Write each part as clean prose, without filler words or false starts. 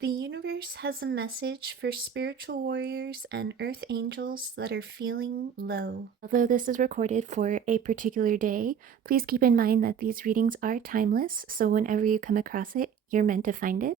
The universe has a message for spiritual warriors and earth angels that are feeling low. Although this is recorded for a particular day, please keep in mind that these readings are timeless, so whenever you come across it, you're meant to find it,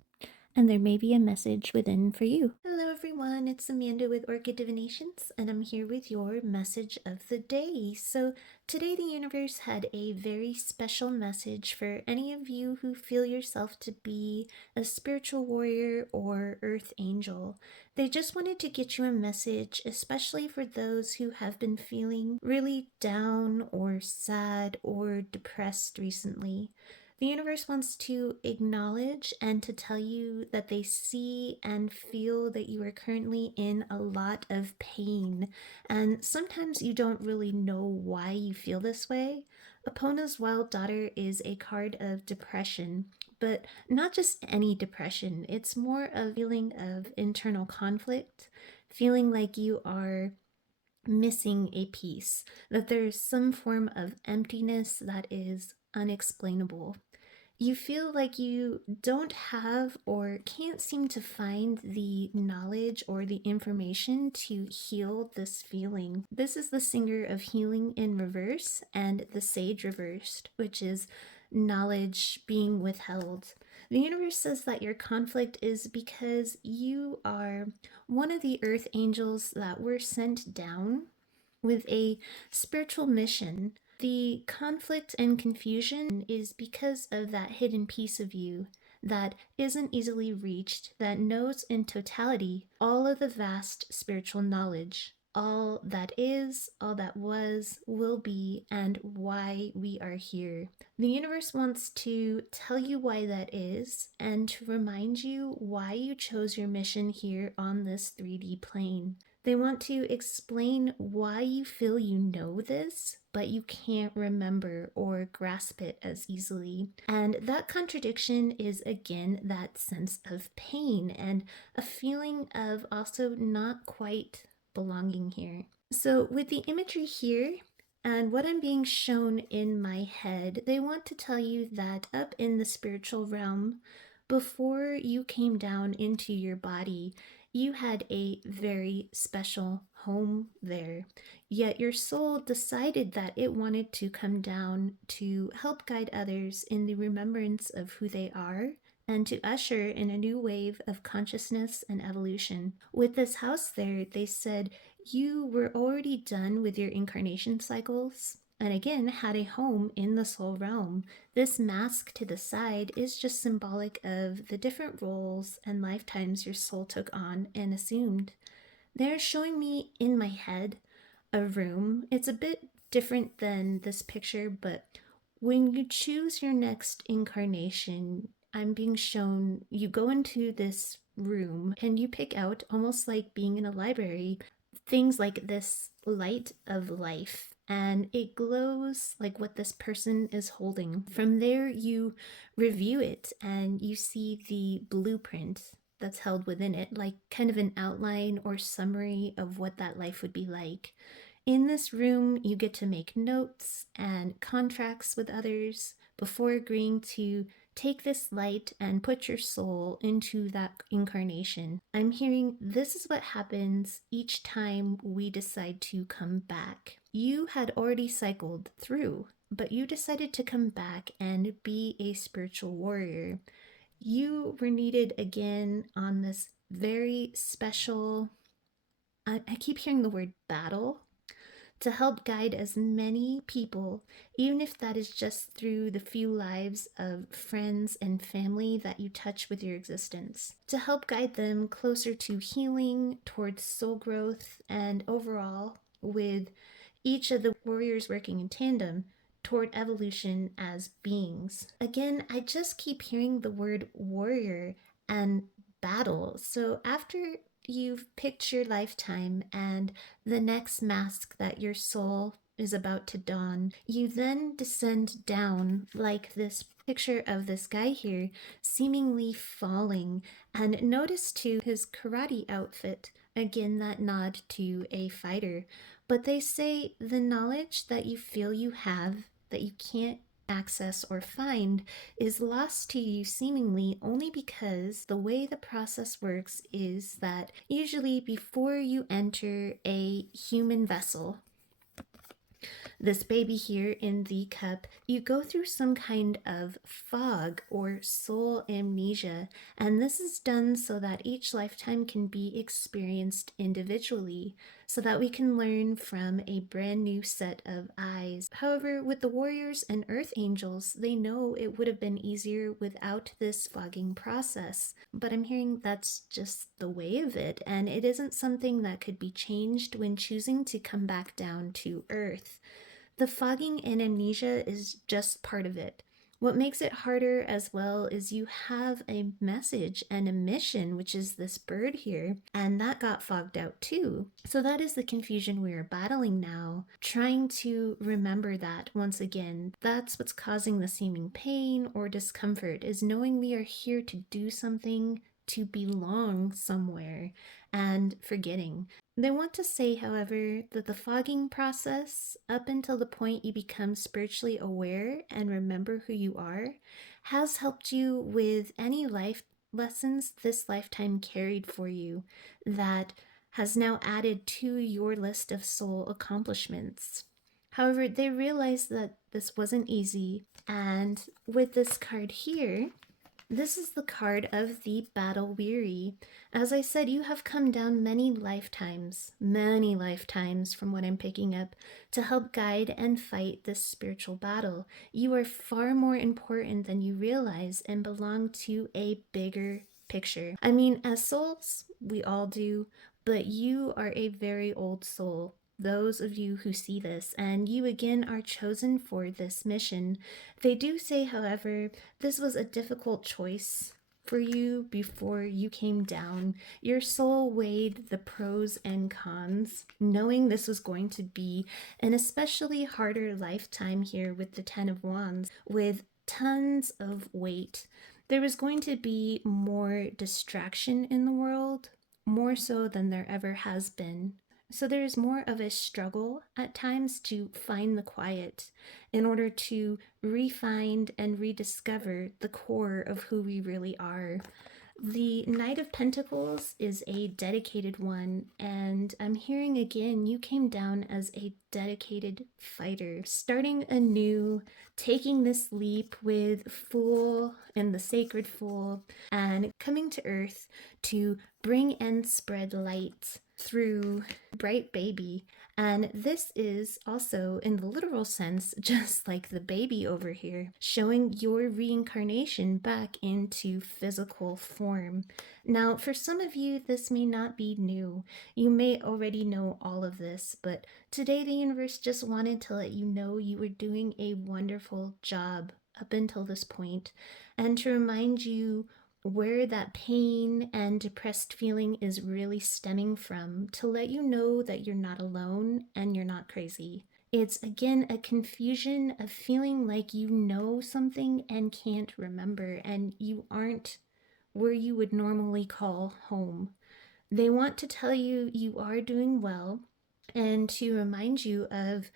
and there may be a message within for you. Hello everyone, it's Amanda with Orchid Divinations, and I'm here with your message of the day. So today the universe had a very special message for any of you who feel yourself to be a spiritual warrior or earth angel. They just wanted to get you a message, especially for those who have been feeling really down or sad or depressed recently. The universe wants to acknowledge and to tell you that they see and feel that you are currently in a lot of pain. And sometimes you don't really know why you feel this way. Apona's Wild Daughter is a card of depression, but not just any depression. It's more a feeling of internal conflict, feeling like you are missing a piece, that there's some form of emptiness that is unexplainable. You feel like you don't have or can't seem to find the knowledge or the information to heal this feeling. This is the Singer of Healing in reverse and the Sage reversed, which is knowledge being withheld. The universe says that your conflict is because you are one of the earth angels that were sent down with a spiritual mission. The conflict and confusion is because of that hidden piece of you that isn't easily reached, that knows in totality all of the vast spiritual knowledge, all that is, all that was, will be, and why we are here. The universe wants to tell you why that is and to remind you why you chose your mission here on this 3D plane. They want to explain why you feel you know this, but you can't remember or grasp it as easily. And that contradiction is, again, that sense of pain and a feeling of also not quite belonging here. So with the imagery here, and what I'm being shown in my head, they want to tell you that up in the spiritual realm, before you came down into your body, you had a very special home there. Yet your soul decided that it wanted to come down to help guide others in the remembrance of who they are and to usher in a new wave of consciousness and evolution. With this house there, they said you were already done with your incarnation cycles and again had a home in the soul realm. This mask to the side is just symbolic of the different roles and lifetimes your soul took on and assumed. They're showing me in my head a room. It's a bit different than this picture, but when you choose your next incarnation, I'm being shown you go into this room and you pick out, almost like being in a library, things like this light of life, and it glows like what this person is holding. From there, you review it and you see the blueprint that's held within it, like kind of an outline or summary of what that life would be like. In this room, you get to make notes and contracts with others before agreeing to take this light and put your soul into that incarnation. I'm hearing this is what happens each time we decide to come back. You had already cycled through, but you decided to come back and be a spiritual warrior. You were needed again on this very special, I keep hearing the word battle, to help guide as many people, even if that is just through the few lives of friends and family that you touch with your existence, to help guide them closer to healing, towards soul growth, and overall, with each of the warriors working in tandem, toward evolution as beings. Again, I just keep hearing the word warrior and battle. So after you've picked your lifetime and the next mask that your soul is about to don, you then descend down like this picture of this guy here, seemingly falling. And notice too his karate outfit, again that nod to a fighter. But they say the knowledge that you feel you have, that you can't access or find is lost to you seemingly only because the way the process works is that usually before you enter a human vessel, this baby here in the cup, you go through some kind of fog or soul amnesia, and this is done so that each lifetime can be experienced individually, so that we can learn from a brand new set of eyes. However, with the warriors and earth angels, they know it would have been easier without this fogging process, but I'm hearing that's just the way of it, and it isn't something that could be changed when choosing to come back down to earth. The fogging and amnesia is just part of it. What makes it harder as well is you have a message and a mission, which is this bird here, and that got fogged out too. So that is the confusion we are battling now, trying to remember that once again. That's what's causing the seeming pain or discomfort, is knowing we are here to do something, to belong somewhere, and forgetting. They want to say, however, that the fogging process, up until the point you become spiritually aware and remember who you are, has helped you with any life lessons this lifetime carried for you, that has now added to your list of soul accomplishments. However, they realized that this wasn't easy, and with this card here, this is the card of the battle weary. As I said, you have come down many lifetimes from what I'm picking up, to help guide and fight this spiritual battle. You are far more important than you realize and belong to a bigger picture. I mean, as souls, we all do, but you are a very old soul. Those of you who see this, and you again are chosen for this mission. They do say, however, this was a difficult choice for you before you came down. Your soul weighed the pros and cons, knowing this was going to be an especially harder lifetime here with the Ten of Wands, with tons of weight. There was going to be more distraction in the world, more so than there ever has been. So there is more of a struggle at times to find the quiet in order to re-find and rediscover the core of who we really are. The Knight of Pentacles is a dedicated one, and I'm hearing again, you came down as a dedicated fighter, starting anew, taking this leap with Fool and the Sacred Fool, and coming to Earth to bring and spread light through Bright Baby. And this is also, in the literal sense, just like the baby over here, showing your reincarnation back into physical form. Now, for some of you, this may not be new. You may already know all of this, but today the universe just wanted to let you know you were doing a wonderful job up until this point, and to remind you where that pain and depressed feeling is really stemming from, to let you know that you're not alone and you're not crazy. It's again a confusion of feeling like you know something and can't remember, and you aren't where you would normally call home. They want to tell you you are doing well and to remind you of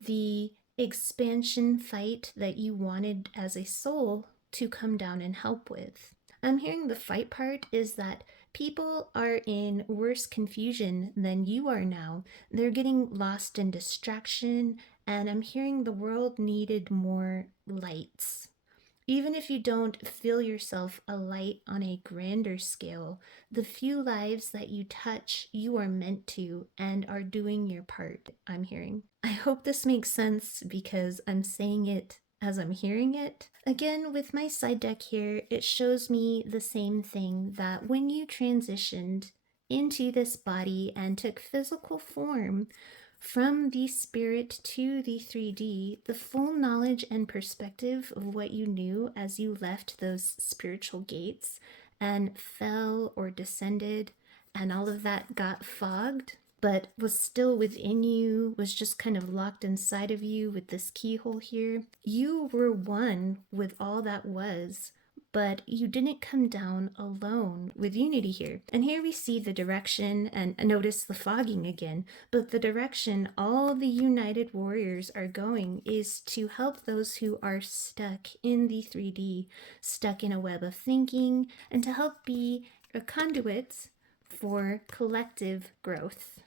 the expansion fight that you wanted as a soul to come down and help with. I'm hearing the fight part is that people are in worse confusion than you are now. They're getting lost in distraction, and I'm hearing the world needed more lights. Even if you don't feel yourself a light on a grander scale, the few lives that you touch, you are meant to and are doing your part, I'm hearing. I hope this makes sense because I'm saying it as I'm hearing it. Again, with my side deck here, it shows me the same thing, that when you transitioned into this body and took physical form, from the spirit to the 3D, the full knowledge and perspective of what you knew as you left those spiritual gates and fell or descended, and all of that got fogged, but was still within you, was just kind of locked inside of you with this keyhole here. You were one with all that was, but you didn't come down alone with unity here. And here we see the direction, and notice the fogging again, but the direction all the united warriors are going is to help those who are stuck in the 3D, stuck in a web of thinking, and to help be a conduit for collective growth.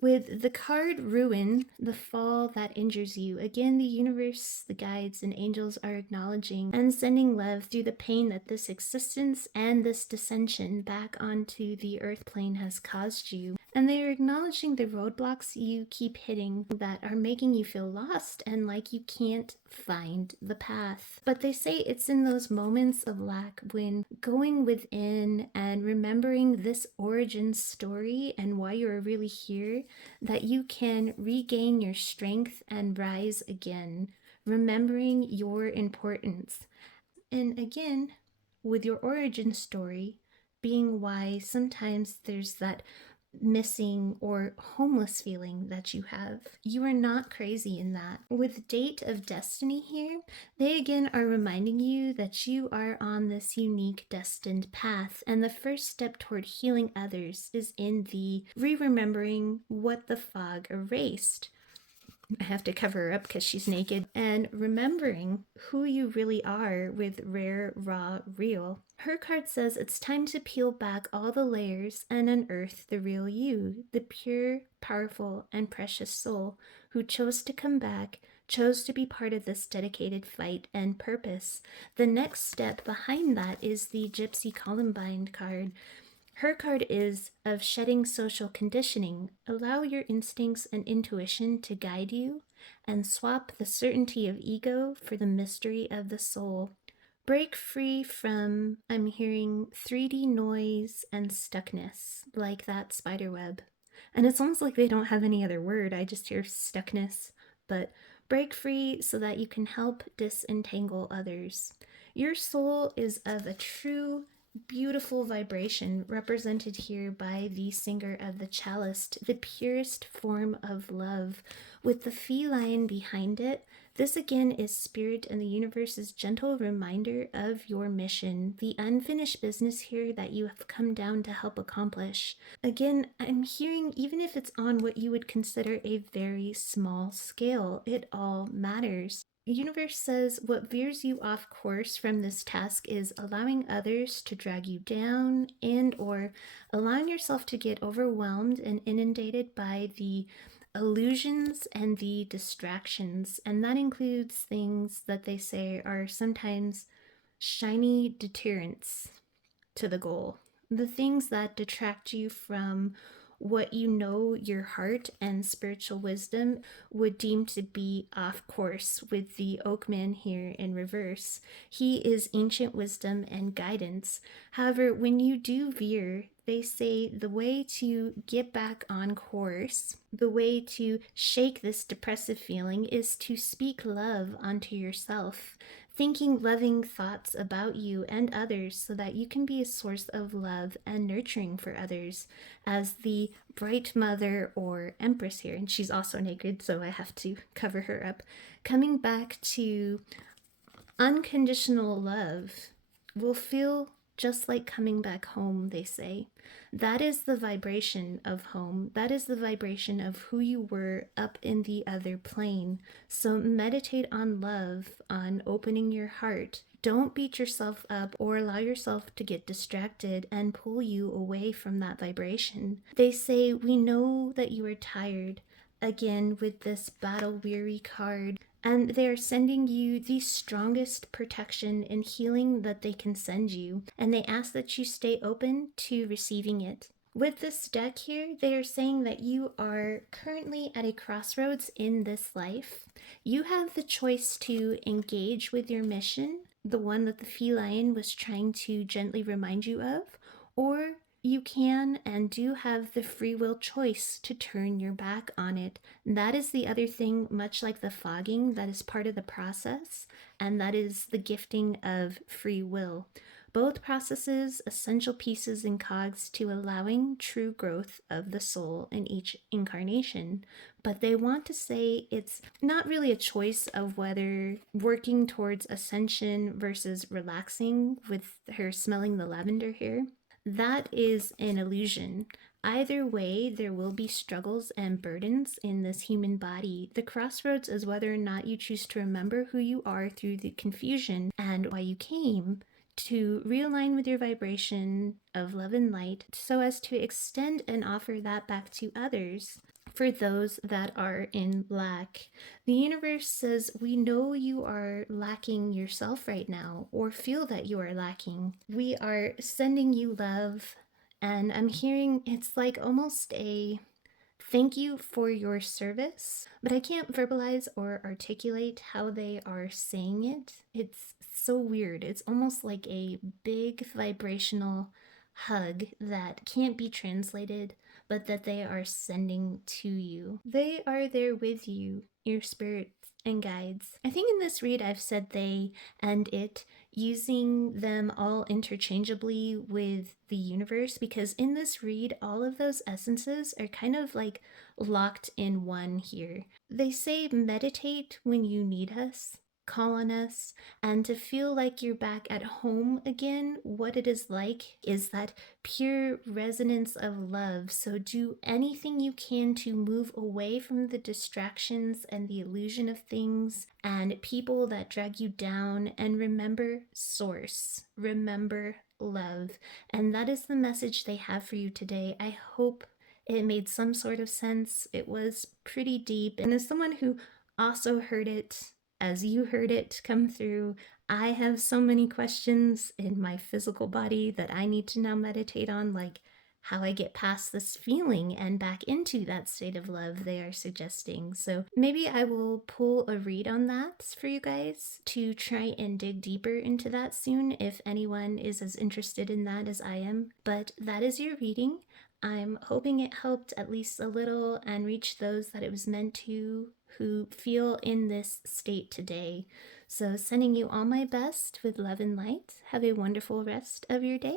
With the card Ruin, the fall that injures you, again, the universe, the guides, and angels are acknowledging and sending love through the pain that this existence and this descension back onto the earth plane has caused you. And they are acknowledging the roadblocks you keep hitting that are making you feel lost and like you can't find the path. But they say it's in those moments of lack, when going within and remembering this origin story and why you're really here, that you can regain your strength and rise again, remembering your importance. And again, with your origin story being why sometimes there's that missing or homeless feeling that you have. You are not crazy in that. With Date of Destiny here, they again are reminding you that you are on this unique destined path, and the first step toward healing others is in the re-remembering what the fog erased. I have to cover her up because she's naked. And remembering who you really are with Rare, Raw, Real. Her card says it's time to peel back all the layers and unearth the real you, the pure, powerful, and precious soul who chose to come back, chose to be part of this dedicated fight and purpose. The next step behind that is the Gypsy Columbine card. Her card is of shedding social conditioning. Allow your instincts and intuition to guide you, and swap the certainty of ego for the mystery of the soul. Break free from, I'm hearing, 3D noise and stuckness, like that spider web. And it's almost like they don't have any other word, I just hear stuckness. But break free so that you can help disentangle others. Your soul is of a true, beautiful vibration, represented here by the singer of the cellist, the purest form of love, with the feline behind it. This again is spirit and the universe's gentle reminder of your mission, the unfinished business here that you have come down to help accomplish. Again, I'm hearing, even if it's on what you would consider a very small scale, it all matters. The universe says what veers you off course from this task is allowing others to drag you down, and or allowing yourself to get overwhelmed and inundated by the illusions and the distractions. And that includes things that they say are sometimes shiny deterrents to the goal. The things that detract you from what you know your heart and spiritual wisdom would deem to be off course. With the Oakman here in reverse, he is ancient wisdom and guidance. However, when you do veer, they say the way to get back on course, the way to shake this depressive feeling, is to speak love onto yourself, thinking loving thoughts about you and others so that you can be a source of love and nurturing for others, as the bright mother or empress here, and she's also naked, so I have to cover her up. Coming back to unconditional love will feel just like coming back home, they say. That is the vibration of home. That is the vibration of who you were up in the other plane. So meditate on love, on opening your heart. Don't beat yourself up or allow yourself to get distracted and pull you away from that vibration. They say, we know that you are tired. Again, with this battle weary card, and they're sending you the strongest protection and healing that they can send you, and they ask that you stay open to receiving it. With this deck here, they are saying that you are currently at a crossroads in this life. You have the choice to engage with your mission, the one that the feline was trying to gently remind you of, or you can and do have the free will choice to turn your back on it. That is the other thing, much like the fogging, that is part of the process, and that is the gifting of free will. Both processes essential pieces and cogs to allowing true growth of the soul in each incarnation. But they want to say it's not really a choice of whether working towards ascension versus relaxing with her smelling the lavender here. That is an illusion. Either way, there will be struggles and burdens in this human body. The crossroads is whether or not you choose to remember who you are through the confusion and why you came, to realign with your vibration of love and light so as to extend and offer that back to others for those that are in lack. The universe says, we know you are lacking yourself right now, or feel that you are lacking. We are sending you love. And I'm hearing it's like almost a thank you for your service, but I can't verbalize or articulate how they are saying it. It's so weird. It's almost like a big vibrational hug that can't be translated, but that they are sending to you. They are there with you, your spirits and guides. I think in this read I've said they and it, using them all interchangeably with the universe, because in this read all of those essences are kind of like locked in one here. They say meditate when you need us, call on us, and to feel like you're back at home again. What it is like is that pure resonance of love. So do anything you can to move away from the distractions and the illusion of things and people that drag you down, and remember source, remember love. And that is the message they have for you today. I hope it made some sort of sense. It was pretty deep, and as someone who also heard it as you heard it come through, I have so many questions in my physical body that I need to now meditate on, like how I get past this feeling and back into that state of love they are suggesting. So maybe I will pull a read on that for you guys to try and dig deeper into that soon if anyone is as interested in that as I am. But that is your reading. I'm hoping it helped at least a little and reached those that it was meant to, who feel in this state today. So sending you all my best with love and light. Have a wonderful rest of your day.